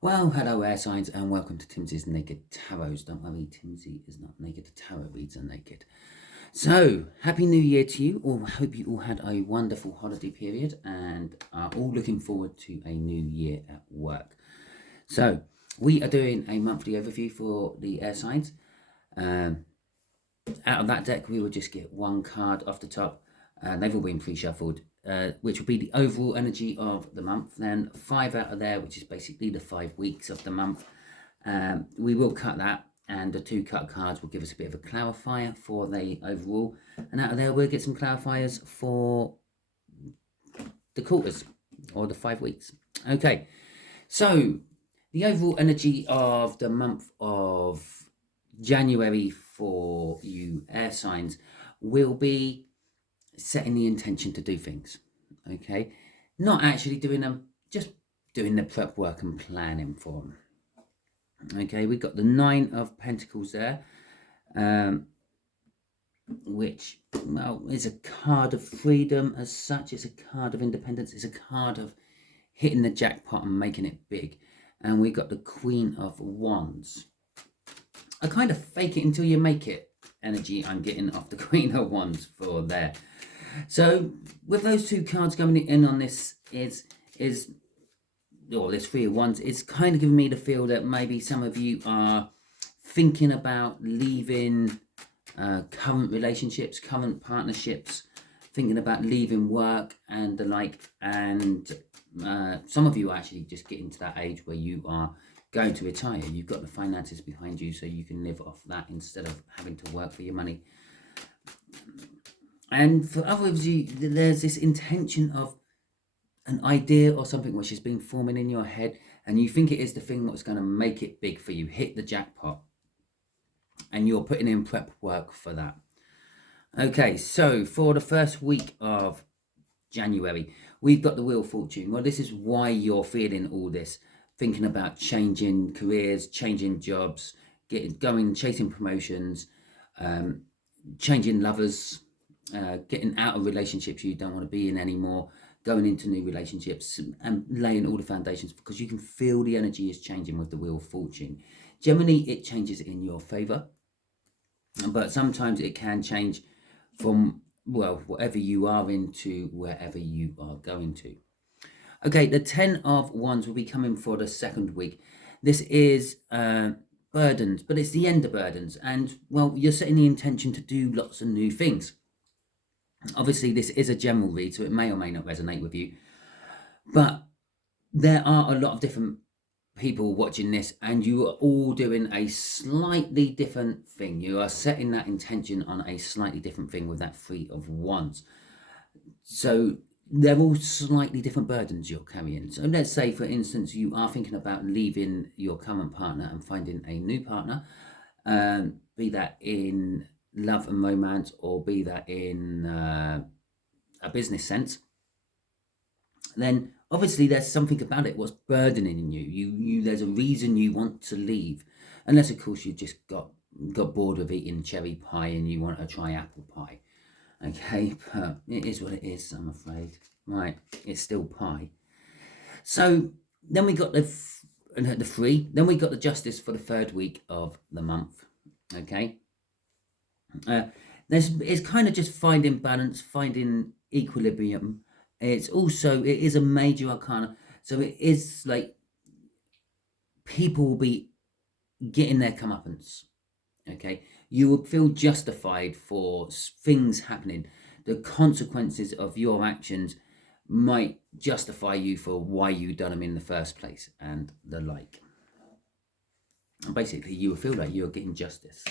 Well, hello air signs and welcome to Timsy's Naked Tarots. Don't worry, Timsy is not naked. The tarot reads are naked. So, Happy New Year to you all. Hope you all had a wonderful holiday period and are all looking forward to a new year at work. So, we are doing a monthly overview for the air signs. Out of that deck, we will just get one card off the top. They've all been pre-shuffled, which will be the overall energy of the month. Then 5 out of there, which is basically the 5 weeks of the month. We will cut that, and the 2 cut cards will give us a bit of a clarifier for the overall. And out of there, we'll get some clarifiers for the quarters or the 5 weeks. Okay, so the overall energy of the month of January for you air signs will be setting the intention to do things. Okay, not actually doing them, just doing the prep work and planning for them. Okay, we've got the 9 of Pentacles there, which, well, is a card of freedom as such. It's a card of independence. It's a card of hitting the jackpot and making it big. And we got the Queen of Wands. A kind of fake it until you make it energy I'm getting off the Queen of Wands for there. So with those 2 cards going in on this this 3 of Wands, it's kind of giving me the feel that maybe some of you are thinking about leaving current relationships, current partnerships, thinking about leaving work and the like, and some of you are actually just getting to that age where you are going to retire. You've got the finances behind you so you can live off that instead of having to work for your money. And for others of you, there's this intention of an idea or something which has been forming in your head, and you think it is the thing that's going to make it big for you, hit the jackpot, and you're putting in prep work for that. Okay, so for the first week of January, we've got the Wheel of Fortune. Well, this is why you're feeling all this, thinking about changing careers, changing jobs, chasing promotions, changing lovers, getting out of relationships you don't want to be in anymore, going into new relationships and laying all the foundations, because you can feel the energy is changing with the Wheel of Fortune. Generally, it changes in your favor, but sometimes it can change from, well, whatever you are into wherever you are going to. Okay, the 10 of Wands will be coming for the second week. This is burdens, but it's the end of burdens. And, well, you're setting the intention to do lots of new things. Obviously, this is a general read, so it may or may not resonate with you. But there are a lot of different people watching this, and you are all doing a slightly different thing. You are setting that intention on a slightly different thing with that 3 of Wands. So they're all slightly different burdens you're carrying. So let's say, for instance, you are thinking about leaving your current partner and finding a new partner, be that in love and romance, or be that in a business sense. Then obviously there's something about it what's burdening you. There's a reason you want to leave, unless of course you just got bored of eating cherry pie and you want to try apple pie. Okay, but it is what it is, I'm afraid. Right, it's still pie. So then we got the 3. Then we got the Justice for the 3rd week of the month. Okay, it's kind of just finding balance, finding equilibrium. It is a major arcana, so it is like people will be getting their comeuppance. Okay, you will feel justified for things happening. The consequences of your actions might justify you for why you done them in the first place and the like. And basically, you will feel like you're getting justice.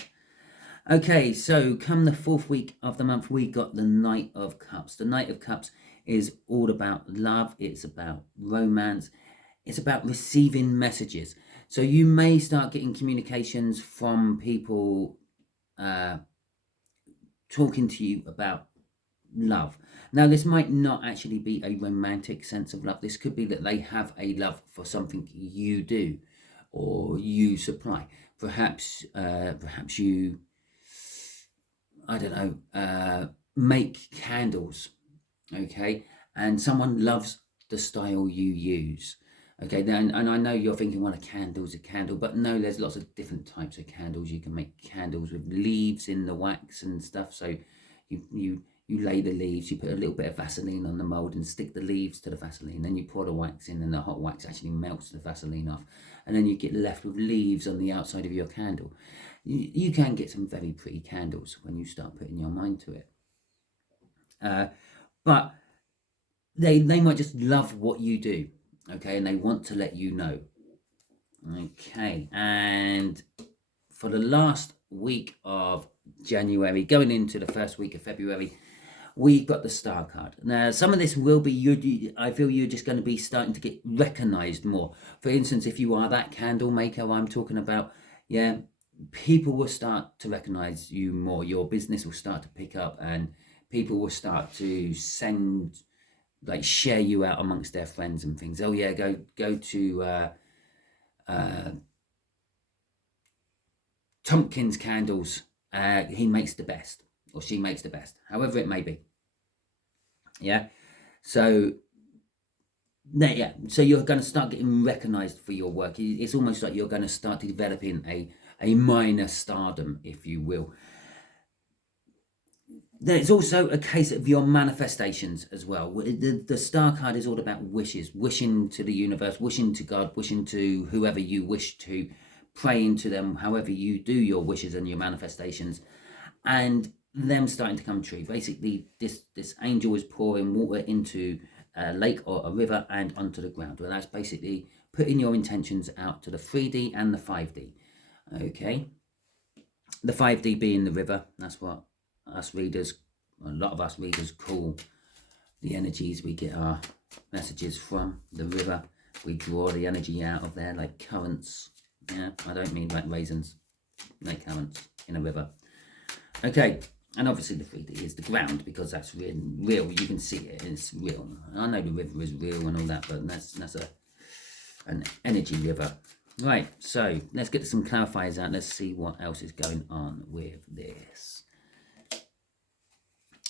Okay, so come the 4th week of the month, we got the Knight of Cups. The Knight of Cups is all about love. It's about romance. It's about receiving messages. So you may start getting communications from people talking to you about love. Now, this might not actually be a romantic sense of love. This could be that they have a love for something you do or you supply. Perhaps you, I don't know, make candles, okay? And someone loves the style you use. Okay, then, and I know you're thinking, well, a candle's a candle, but no, there's lots of different types of candles. You can make candles with leaves in the wax and stuff. So you lay the leaves, you put a little bit of Vaseline on the mold and stick the leaves to the Vaseline. Then you pour the wax in, and the hot wax actually melts the Vaseline off. And then you get left with leaves on the outside of your candle. You can get some very pretty candles when you start putting your mind to it. But they might just love what you do, okay, and they want to let you know. Okay, and for the last week of January, going into the first week of February, we got the Star card. Now, some of this will be, I feel you're just going to be starting to get recognized more. For instance, if you are that candle maker I'm talking about, yeah, people will start to recognize you more. Your business will start to pick up, and people will start to share you out amongst their friends and things. Oh yeah, go to Tompkins Candles. He makes the best, or she makes the best, however it may be. Yeah, so you're going to start getting recognized for your work. It's almost like you're going to start developing a minor stardom, if you will. There's also a case of your manifestations as well. The Star card is all about wishes, wishing to the universe, wishing to God, wishing to whoever you wish to, praying to them, however you do your wishes and your manifestations, and them starting to come true. Basically, this angel is pouring water into a lake or a river and onto the ground. Well, that's basically putting your intentions out to the 3D and the 5D. Okay, the 5D being the river. That's what a lot of us readers call the energies we get our messages from the river. We draw the energy out of there like currents. Yeah, I don't mean like raisins, like currents in a river. Okay, and obviously the 3D is the ground, because that's real. You can see it, it's real. I know the river is real and all that, but that's an energy river. Right, so let's get some clarifiers out. Let's see what else is going on with this.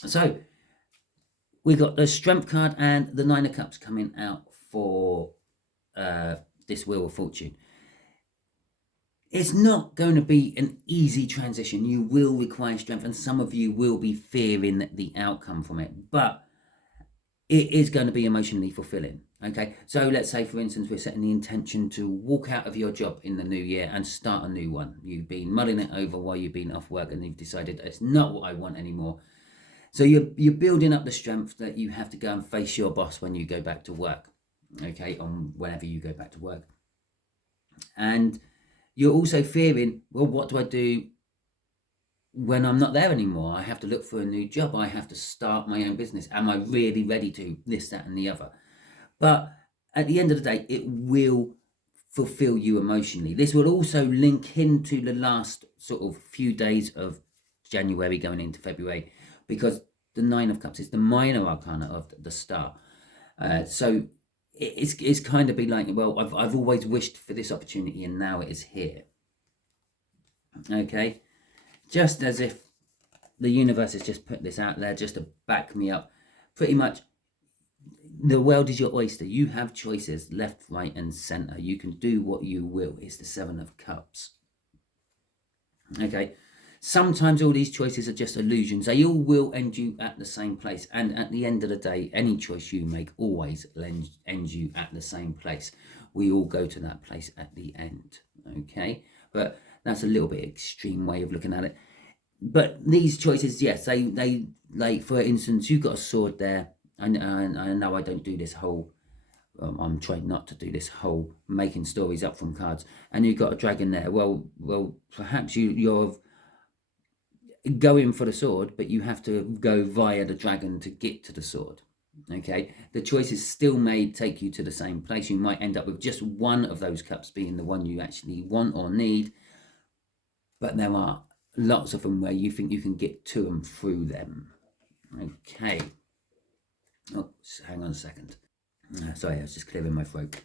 So we got the Strength card and the Nine of Cups coming out for this Wheel of Fortune. It's not going to be an easy transition. You will require strength, and some of you will be fearing the outcome from it, but it is going to be emotionally fulfilling. Okay, so let's say, for instance, we're setting the intention to walk out of your job in the new year and start a new one. You've been mulling it over while you've been off work, and you've decided it's not what I want anymore. So you're building up the strength that you have to go and face your boss when you go back to work. Okay, on whenever you go back to work. And you're also fearing, well, what do I do when I'm not there anymore? I have to look for a new job. I have to start my own business. Am I really ready to this, that, and the other? But at the end of the day, it will fulfill you emotionally. This will also link into the last sort of few days of January going into February, because the Nine of Cups is the minor arcana of the Star. So it's kind of be like, well, I've always wished for this opportunity, and now it is here. Okay, just as if the universe has just put this out there just to back me up. Pretty much, the world is your oyster. You have choices left, right, and center. You can do what you will. It's the Seven of Cups. Okay, sometimes all these choices are just illusions. They all will end you at the same place. And at the end of the day, any choice you make always ends you at the same place. We all go to that place at the end. Okay, but that's a little bit extreme way of looking at it. But these choices, yes, they like, for instance, you've got a sword there. I know I don't do this whole, I'm trying not to do this whole making stories up from cards. And you've got a dragon there. Well, perhaps you're going for the sword, but you have to go via the dragon to get to the sword. Okay, the choices still may take you to the same place. You might end up with just one of those cups being the one you actually want or need, but there are lots of them where you think you can get to them through them. Okay. Oh, hang on a second. Sorry, I was just clearing my throat.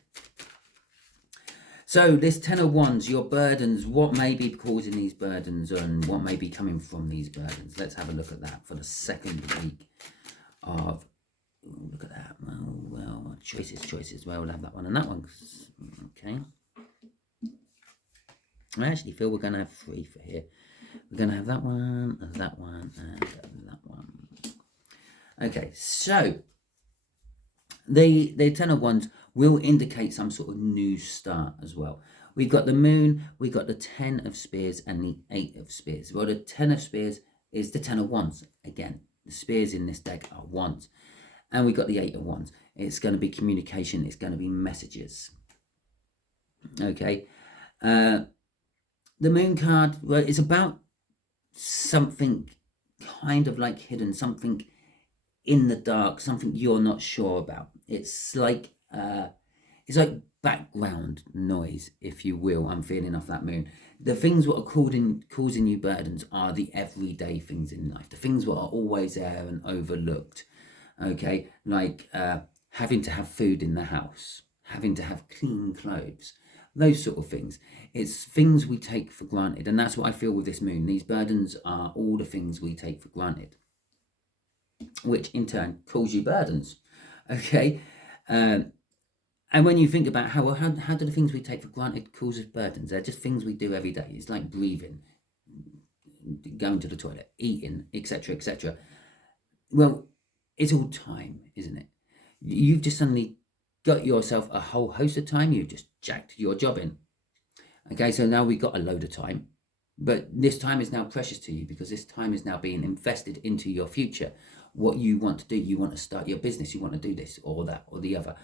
So this Ten of Wands, your burdens, what may be causing these burdens and what may be coming from these burdens. Let's have a look at that for the second week of look at that. Well, choices. Well, we'll have that one and that one. Okay. I actually feel we're going to have 3 for here. We're going to have that one, and that one. Okay, so the 10 of Wands will indicate some sort of new start as well. We've got the Moon, we've got the 10 of Spears, and the 8 of Spears. Well, the 10 of Spears is the 10 of Wands. Again, the Spears in this deck are Wands. And we've got the 8 of Wands. It's going to be communication. It's going to be messages. Okay. The Moon card, well, it's about something kind of like hidden, something in the dark, something you're not sure about. It's like background noise, if you will. I'm feeling off that Moon. The things that are causing you burdens are the everyday things in life, the things that are always there and overlooked. Okay, like having to have food in the house, having to have clean clothes, those sort of things. It's things we take for granted, and that's what I feel with this Moon. These burdens are all the things we take for granted, which in turn cause you burdens. Okay, and when you think about how do the things we take for granted cause us burdens? They're just things we do every day. It's like breathing, going to the toilet, eating, etc., etc. Well, it's all time, isn't it? You've just suddenly got yourself a whole host of time. You've just jacked your job in. Okay, so now we've got a load of time, but this time is now precious to you because this time is now being invested into your future. What you want to do, you want to start your business, you want to do this or that or the other.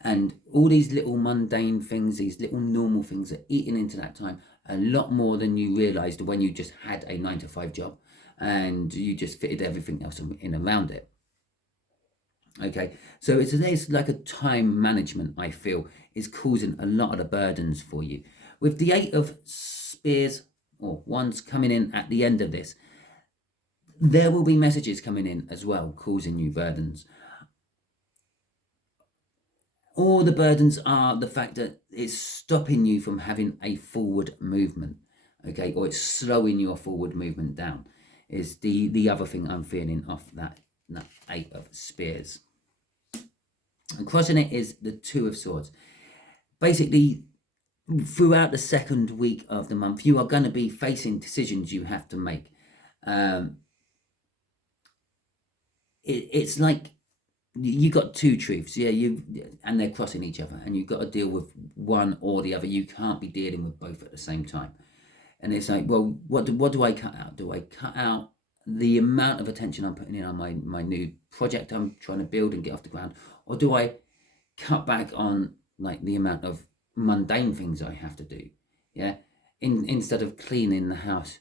And all these little mundane things, these little normal things are eating into that time a lot more than you realized when you just had a 9-to-5 job and you just fitted everything else in around it. Okay, so it's like a time management, I feel, is causing a lot of the burdens for you. With the 8 of Spears or Wands coming in at the end of this, there will be messages coming in as well, causing you burdens. All the burdens are the fact that it's stopping you from having a forward movement, okay, or it's slowing your forward movement down, is the other thing I'm feeling off that 8 of Spears. And crossing it is the 2 of Swords. Basically, throughout the second week of the month, you are going to be facing decisions you have to make. It's like you got 2 truths, and they're crossing each other, and you've got to deal with one or the other. You can't be dealing with both at the same time. And it's like, well, what do I cut out? Do I cut out the amount of attention I'm putting in on my new project I'm trying to build and get off the ground, or do I cut back on like the amount of mundane things I have to do? Instead of cleaning the house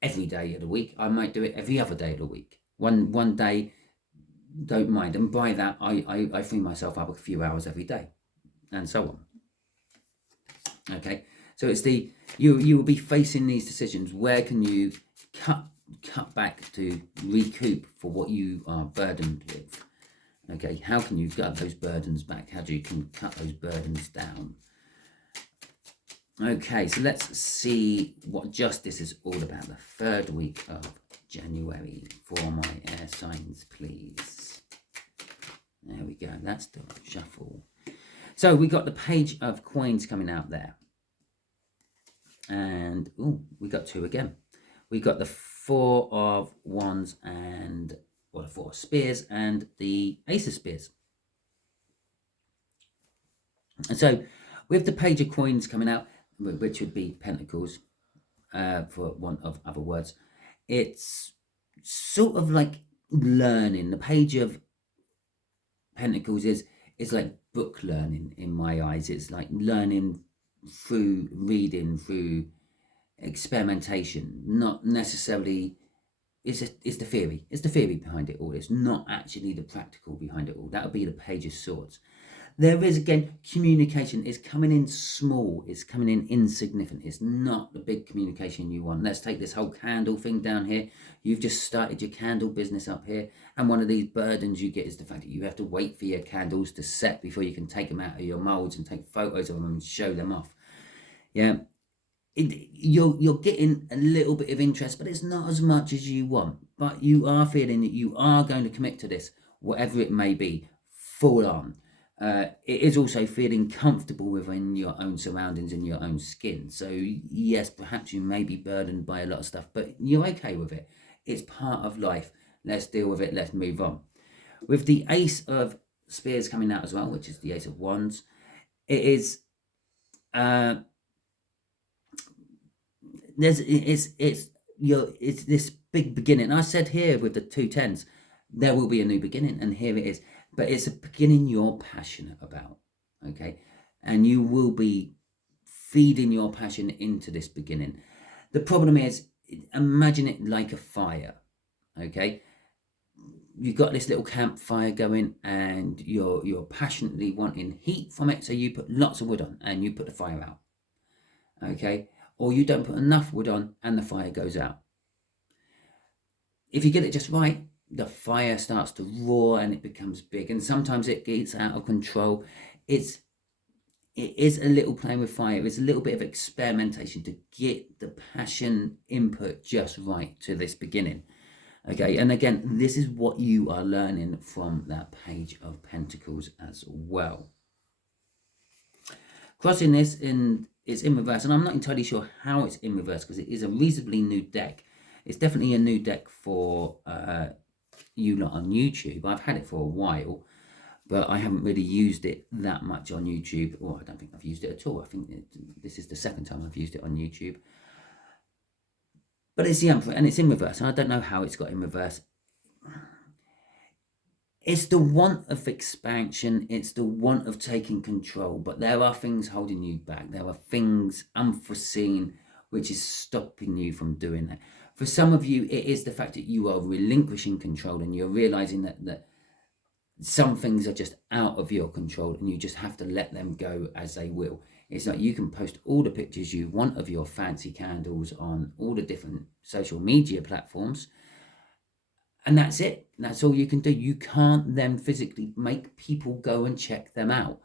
every day of the week, I might do it every other day of the week. One day, don't mind, and by that I free myself up a few hours every day, and so on. Okay, so it's you will be facing these decisions. Where can you cut back to recoup for what you are burdened with? Okay, how can you gut those burdens back? How do you can cut those burdens down? Okay, so let's see what justice is all about. The third week of January for my air signs, please. There we go. That's the shuffle. So we got the Page of Coins coming out there. And we got 2 again. We got the 4 of Wands and the 4 of Spears and the Ace of Spears. And so with the Page of Coins coming out, which would be Pentacles, for want of other words, it's sort of like learning. The Page of Pentacles is like book learning in my eyes. It's like learning through reading, through experimentation, not necessarily. It's the theory. It's the theory behind it all. It's not actually the practical behind it all. That would be the Page of Swords. There is, again, communication is coming in small. It's coming in insignificant. It's not the big communication you want. Let's take this whole candle thing down here. You've just started your candle business up here. And one of these burdens you get is the fact that you have to wait for your candles to set before you can take them out of your molds and take photos of them and show them off. Yeah. You're getting a little bit of interest, but it's not as much as you want. But you are feeling that you are going to commit to this whatever it may be, full on. It is also feeling comfortable within your own surroundings and your own skin. So yes, perhaps you may be burdened by a lot of stuff, but you're okay with it. It's part of life. Let's deal with it. Let's move on. With the Ace of Spears coming out as well, which is the Ace of Wands, it is it's this big beginning. I said here with the 2 10s, there will be a new beginning, and here it is. But it's a beginning you're passionate about, okay? And you will be feeding your passion into this beginning. The problem is, imagine it like a fire, okay? You've got this little campfire going, and you're passionately wanting heat from it, so you put lots of wood on and you put the fire out, okay? Or you don't put enough wood on and the fire goes out. If you get it just right, the fire starts to roar and it becomes big, and sometimes it gets out of control. It is a little playing with fire. It's a little bit of experimentation to get the passion input just right to this beginning. Okay, and again, this is what you are learning from that Page of Pentacles as well. Crossing this it's in reverse, and I'm not entirely sure how it's in reverse because it is a reasonably new deck. It's definitely a new deck for you lot on YouTube. I've had it for a while, but I haven't really used it that much on YouTube. Or I don't think I've used it at all. I think this is the second time I've used it on YouTube. But it's the Emperor, and it's in reverse. And I don't know how it's got in reverse. It's the want of expansion. It's the want of taking control. But there are things holding you back. There are things unforeseen which is stopping you from doing that. For some of you, it is the fact that you are relinquishing control and you're realizing that some things are just out of your control and you just have to let them go as they will. It's like you can post all the pictures you want of your fancy candles on all the different social media platforms, and that's it. That's all you can do. You can't then physically make people go and check them out.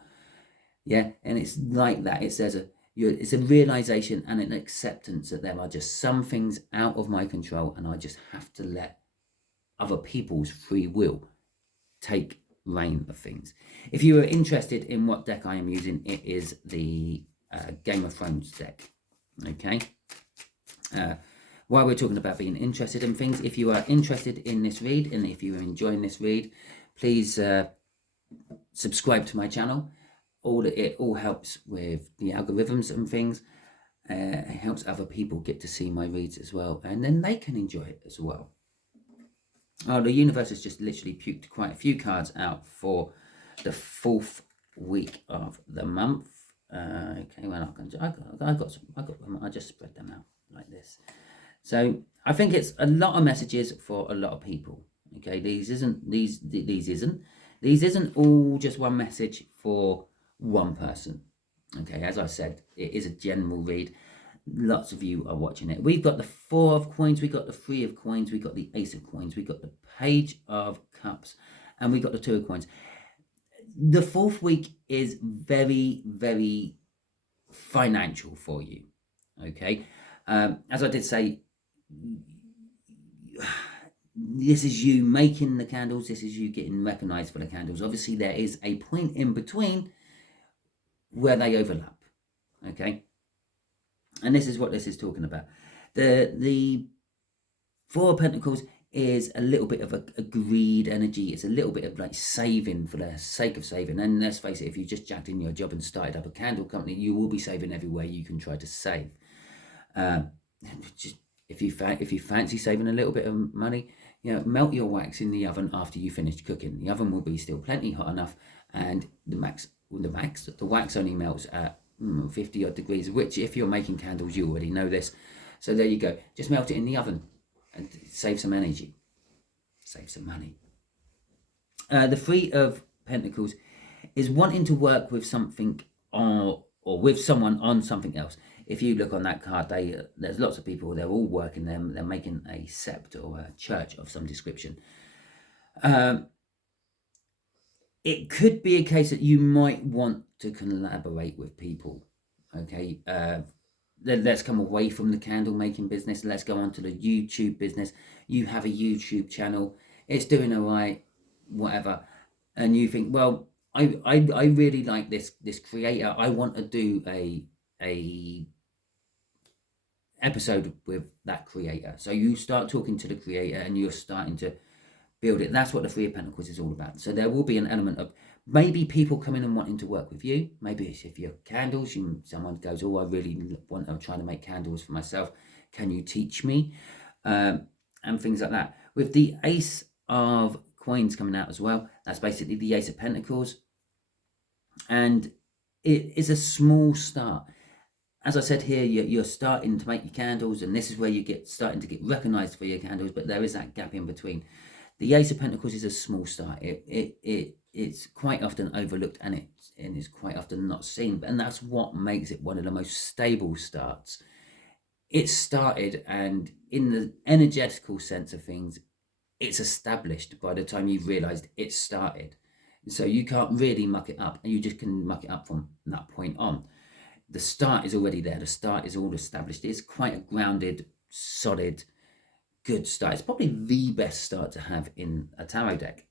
Yeah, and it's like that. It's a realization and an acceptance that there are just some things out of my control, and I just have to let other people's free will take reign of things. If you are interested in what deck I am using, it is the Game of Thrones deck. Okay. While we're talking about being interested in things, if you are interested in this read and if you are enjoying this read, please subscribe to my channel. It all helps with the algorithms and things. It helps other people get to see my reads as well, and then they can enjoy it as well. Oh, the universe has just literally puked quite a few cards out for the 4th week of the month. Okay, well, I got them. I just spread them out like this. So I think it's a lot of messages for a lot of people. Okay, these isn't all just one message for one person. Okay, as I said, it is a general read. Lots of you are watching it. We've got the 4 of Coins, we got the 3 of Coins, we got the Ace of Coins, we got the Page of Cups, and we got the 2 of Coins. The 4th week is very, very financial for you. Okay, as I did say, this is you making the candles. This is you getting recognized for the candles. Obviously, there is a point in between where they overlap. Okay. And this is what this is talking about. The 4 of Pentacles is a little bit of a greed energy. It's a little bit of like saving for the sake of saving. And let's face it, if you just jacked in your job and started up a candle company, you will be saving everywhere you can try to save. Just if you fancy saving a little bit of money, melt your wax in the oven after you finish cooking. The oven will be still plenty hot enough, and the wax only melts at 50 odd degrees, which if you're making candles, you already know this. So there you go. Just melt it in the oven and save some energy. Save some money. The 3 of Pentacles is wanting to work with something or with someone on something else. If you look on that card, there's lots of people, they're all working them. They're making a sept or a church of some description. It could be a case that you might want to collaborate with people. Okay, let's come away from the candle making business. Let's go on to the YouTube business. You have a YouTube channel. It's doing all right. whatever, and you think, well, I really like this creator. I want to do a episode with that creator. So you start talking to the creator and you're starting to build it. That's what the Three of Pentacles is all about. So there will be an element of maybe people coming and wanting to work with you. Maybe it's if you're candles, someone goes, oh, I really want, I'm trying to make candles for myself. Can you teach me? And things like that. With the Ace of Coins coming out as well, that's basically the Ace of Pentacles. And it is a small start. As I said here, you're starting to make your candles, and this is where you starting to get recognized for your candles, but there is that gap in between. The Ace of Pentacles is a small start. It's quite often overlooked, and it's quite often not seen, and that's what makes it one of the most stable starts. It started, and in the energetical sense of things, it's established by the time you've realized it started. So you can't really muck it up, and you just can muck it up from that point on. The start is already there. The start is all established. It's quite a grounded, solid, good start. It's probably the best start to have in a tarot deck.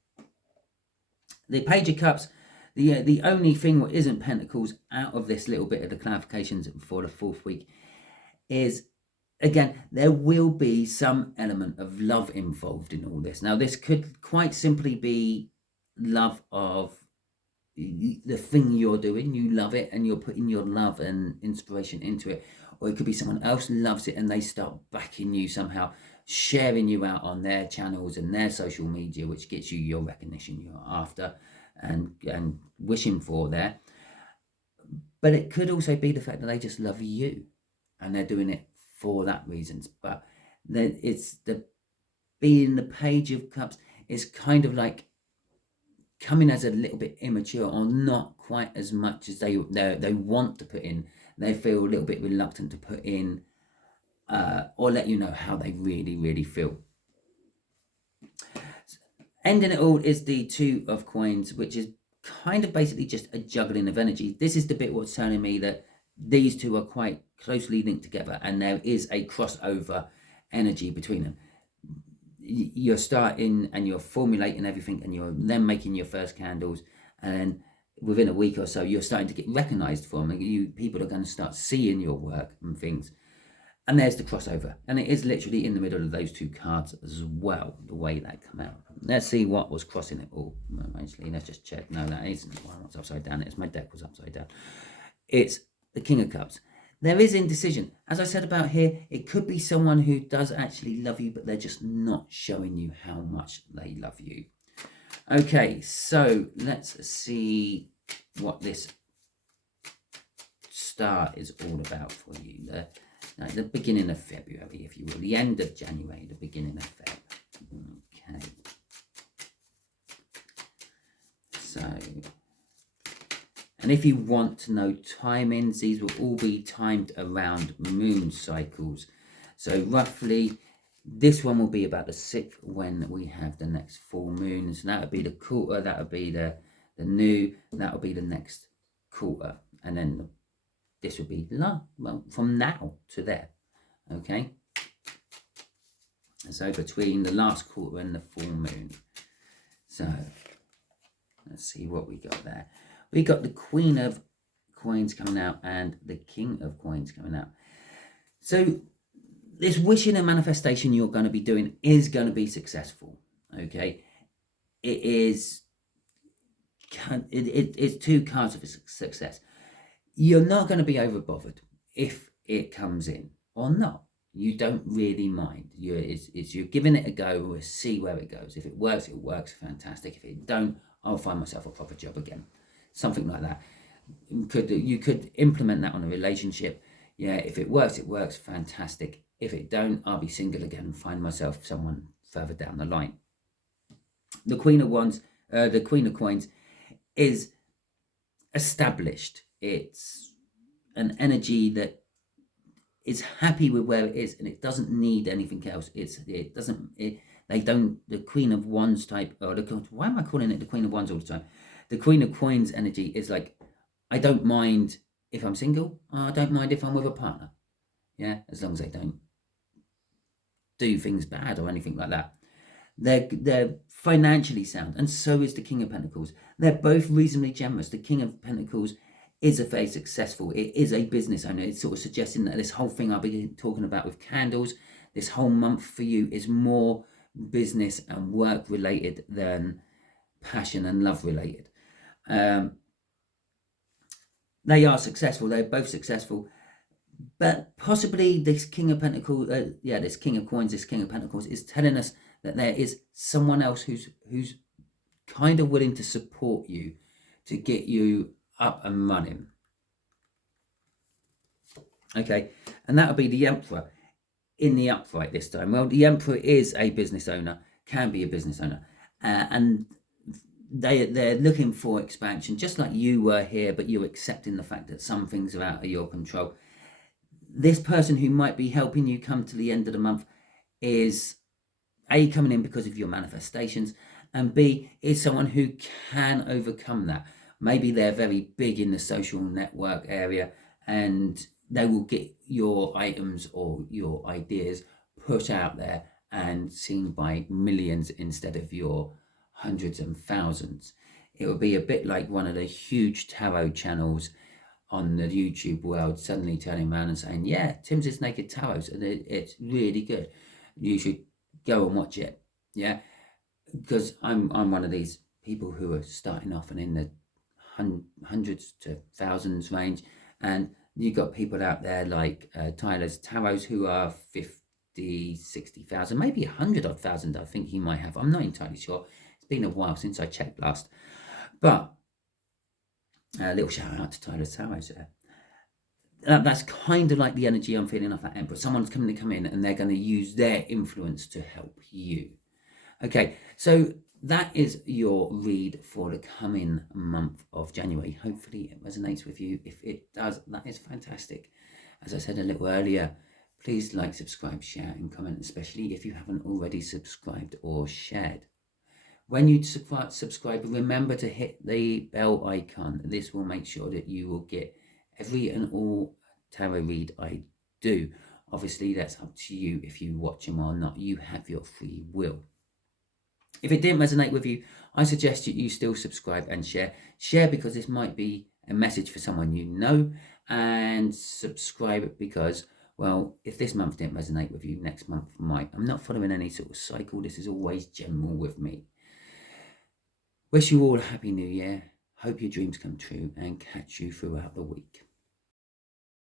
The Page of Cups, the only thing that isn't Pentacles out of this little bit of the clarifications for the fourth week is, again, there will be some element of love involved in all this. Now, this could quite simply be love of the thing you're doing. You love it and you're putting your love and inspiration into it. Or it could be someone else loves it and they start backing you somehow, sharing you out on their channels and their social media, which gets you your recognition you're after and wishing for there. But it could also be the fact that they just love you and they're doing it for that reasons. But then it's being the Page of Cups is kind of like coming as a little bit immature, or not quite as much as they want to put in. They feel a little bit reluctant to put in or let you know how they really, really feel. Ending it all is the Two of Coins, which is kind of basically just a juggling of energy. This is the bit what's telling me that these two are quite closely linked together, and there is a crossover energy between them. You're starting and you're formulating everything, and you're then making your first candles, and then within a week or so you're starting to get recognized for them. People are going to start seeing your work and things, and there's the crossover, and it is literally in the middle of those two cards as well, the way they come out. Let's see what was crossing it all. Actually, let's just check. No, that isn't what's upside down. It's my deck was upside down. It's the King of Cups. There is indecision. As I said about here, it could be someone who does actually love you, but they're just not showing you how much they love you. Okay, so let's see what this star is all about for you. The beginning of February, if you will. The end of January, the beginning of Feb. Okay. So... and if you want to know timings, these will all be timed around moon cycles. So roughly, this one will be about the 6th when we have the next full moon. So that would be the quarter, that would be the new, that will be the next quarter. And then this would be from now to there. Okay? So between the last quarter and the full moon. So let's see what we got there. We got the Queen of Coins coming out and the King of Coins coming out. So this wishing and manifestation you're going to be doing is going to be successful. Okay, it's two cards of success. You're not going to be over bothered if it comes in or not. You don't really mind. You're giving it a go. We'll see where it goes. If it works, fantastic. If it don't, I'll find myself a proper job again. Something like that. You could implement that on a relationship. Yeah, if it works, fantastic. If it don't, I'll be single again and find myself someone further down the line. The Queen of Wands, the Queen of Coins is established. It's an energy that is happy with where it is, and it doesn't need anything else. The Queen of Wands type, why am I calling it the Queen of Wands all the time? The Queen of Coins energy is like, I don't mind if I'm single. I don't mind if I'm with a partner. Yeah, as long as they don't do things bad or anything like that. They're financially sound, and so is the King of Pentacles. They're both reasonably generous. The King of Pentacles is a very successful, it is a business owner. It's sort of suggesting that this whole thing I've been talking about with candles, this whole month for you is more business and work related than passion and love related. They are successful. They're both successful. But possibly this King of Pentacles, this King of Coins, this King of Pentacles is telling us that there is someone else who's kind of willing to support you to get you up and running. Okay, and that'll be the Emperor in the upright this time. Well, the Emperor is a business owner, can be a business owner, and they're looking for expansion, just like you were here, but you're accepting the fact that some things are out of your control. This person who might be helping you come to the end of the month is A, coming in because of your manifestations, and B, is someone who can overcome that. Maybe they're very big in the social network area and they will get your items or your ideas put out there and seen by millions instead of your hundreds and thousands. It would be a bit like one of the huge tarot channels on the YouTube world suddenly turning around and saying, yeah, Timsy Naked Tarot, and it's really good. You should go and watch it. Yeah, because I'm one of these people who are starting off and in the hundreds to thousands range, and you've got people out there like Tyler's Tarots who are 50, 60,000, maybe 100,000 I think he might have. I'm not entirely sure. It's been a while since I checked last. But a little shout out to Tyler's Tarots there. That's kind of like the energy I'm feeling off that Emperor. Someone's coming to come in and they're going to use their influence to help you. Okay, so that is your read for the coming month of January. Hopefully it resonates with you. If it does, that is fantastic. As I said a little earlier, please like, subscribe, share and comment, especially if you haven't already subscribed or shared. When you subscribe, remember to hit the bell icon. This will make sure that you will get every and all tarot read I do. Obviously, that's up to you if you watch them or not. You have your free will. If it didn't resonate with you, I suggest that you still subscribe and share. Share because this might be a message for someone you know, and subscribe because, well, if this month didn't resonate with you, next month might. I'm not following any sort of cycle. This is always general with me. Wish you all a happy new year. Hope your dreams come true and catch you throughout the week.